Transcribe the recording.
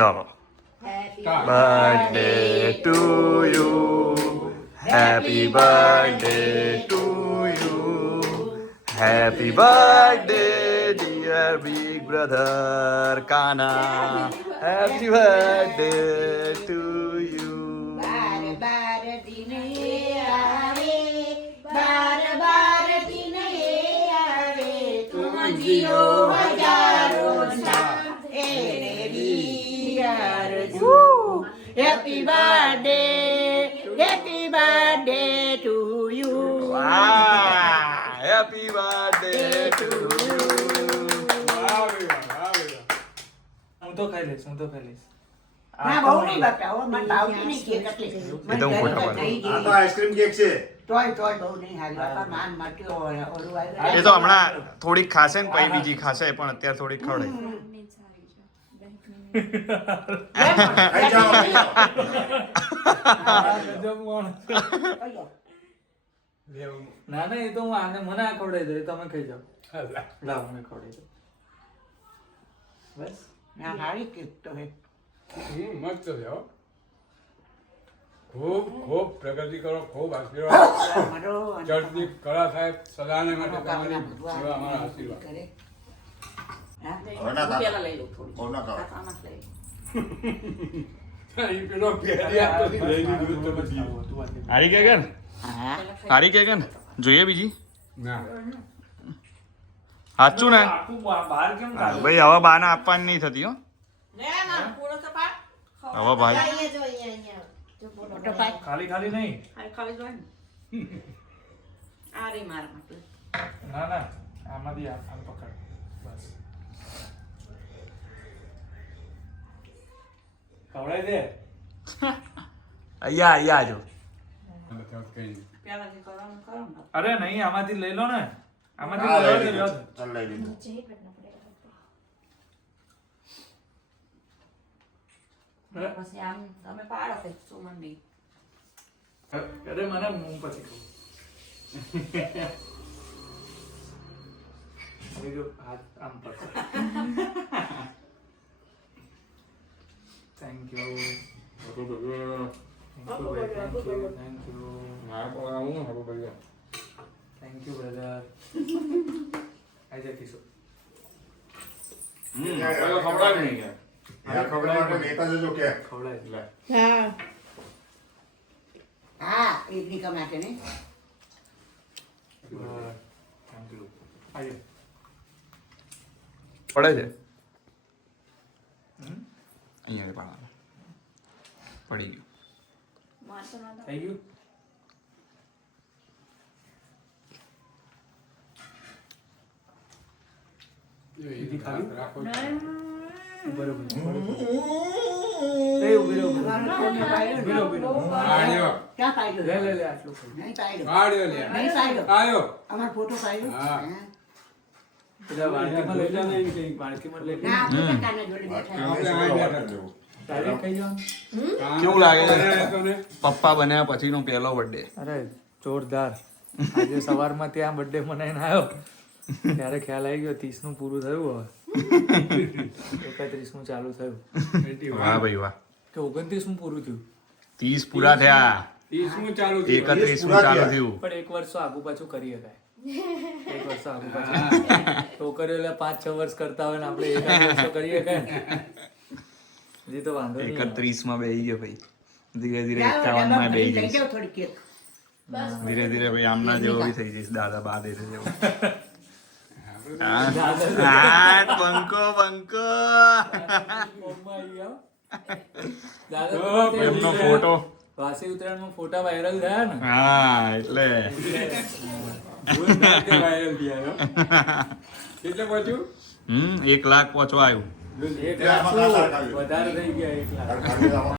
ચાલો. Birthday to you, happy birthday to you, happy birthday dear big brother Kana, happy birthday to you. બાર દિન આવે, બાર દિન આવે, તું જીઓ હજારો એને happy birthday to you. Happy birthday to you. હું તો ખાઈ લઈશ. ના બહુ નહીં બાપા, હવે મને ભાવતી નહીં કેક એટલે. એ તો હું ખોટા પાડું. આ તો આઈસ્ક્રીમ કેક છે. તોય બહુ નહીં હારી બાપા, માન મટ્યો ઓલું આવ્યું. એ તો હમણાં થોડીક ખાશે ને પછી બીજી ખાશે, પણ અત્યારે થોડીક ખવડાય. ખાઈ જાઓ, ખાઈ જાઓ. ના ના, એ તો હું આને મને આ ખવડાવી દઉં, તમે ખાઈ જાઓ. લાવ મને ખવડાવી દો. બસ ના હારી કેક તો હે. મસ્ત છે હો. ખૂબ ખૂબ પ્રગતિ કરો, ખૂબ આશીર્વાદ. મારો ચર્ચની કળા સાહેબ સદાને માટે તમારી સેવા અમારા આશીર્વાદ. કરે. હવે ના ખાઓ. બહુ ના ખાઓ. ઈ પેલો પેરી આપતો હતી, લઈ લીધું તો પછી. હારી કે કેન? હા હારી કે કેન? જોઈએ બીજી? ના. સાચું ને? આખું બહાર કેમ કાઢ્યું? ભાઈ હવે બાના આપવાની નહીં થતી હો. હવે ભાઈ મોટો ભાઈ ખાલી નહીં. ના ના, આમાંથી આમ પકડ. બસ ખવડાવી દે. અહીંયા જો. બધા કંઈ નહીં. અરે નહીં, આમાંથી લઈ લો ને. હા, આમાંથી લઈ લઈ લો. લીધું. ચાલ લઈ લીધું. અરે મને હું પછી કહું. હવે જો હાથ આમ પકડ. Thank you. Thank you brother. આઈ જા કિશોર. ખવડાવી નહીં યાર. યાર, ખવડાવવા માટે નેતા જજો કેક. ખવડાવી લે. હા એકનિકા માટે ને થેન્ક યુ. આઈ જા. પડે છે અહીંયા પાડવાનું. પડી ગયું. થઈ ગયું. એ ખાલી રાખો. બરોબર. એ ઉભી રહો. આડ્યો. ક્યાં પાડ્યો? લે આટલું ખાઈ. નહીં પાડ્યો. આડ્યો લે. નહીં પાડ્યો. આયો. અમારો ફોટો પાડ્યો. હા. હા. પેલા વાડકીમાં લઈ જા ને એમ કંઈક વાડકીમાં લઈ ના જા. આપણે કાના જોડે બેઠા. આપણે આ બેઠા જવું. ડાયરેક્ટ ખાઈ જવાનું. કેવું લાગે છે? તને પપ્પા બન્યા પછીનો પહેલો બર્થડે. અરે જોરદાર. આજે સવારમાં ત્યાં બર્થડે મનાઈને આવ્યો ત્યારે ખ્યાલ આવી ગયો 30 નું પૂરું થયું, હવે 31 નું ચાલુ થયું વાહ ભાઈ વાહ. કે 29 નું પૂરું થયું. 30 પૂરા થયા, 30મું ચાલુ થયું. 31 ચાલુ થયું. પણ એક વર્ષ તો આગુ પાછું કરી શકાય. એક વર્ષ આગુ પાછું છોકરીઓ એટલે 5-6 વર્ષ કરતા હોય ને આપણે એકાદ વર્ષ તો કરી શકાય ને. હજી તો વાંધો નહીં. 31 માં બેહી ગયો ભાઈ. ધીરે ધીરે લાવો, 51 માં ડબ્બા બેહી ભરીને લઈ જઈશ. જાઓ થોડી કેક. ધીરે ધીરે ભાઈ આમના જેવો બી થઈ જઈશ. દાદા બા દે જેવો. બંકો એમનો ફોટો. વાસી ઉત્તરાયણમાં ફોટા વાયરલ થયા ને. હા એટલે જોરદાર તે viral થયા હો. કેટલે પહોંચ્યું? 1 લાખ પહોંચવા આવ્યું. 1 લાખ શું? વધારે થઈ ગયા 1 લાખ.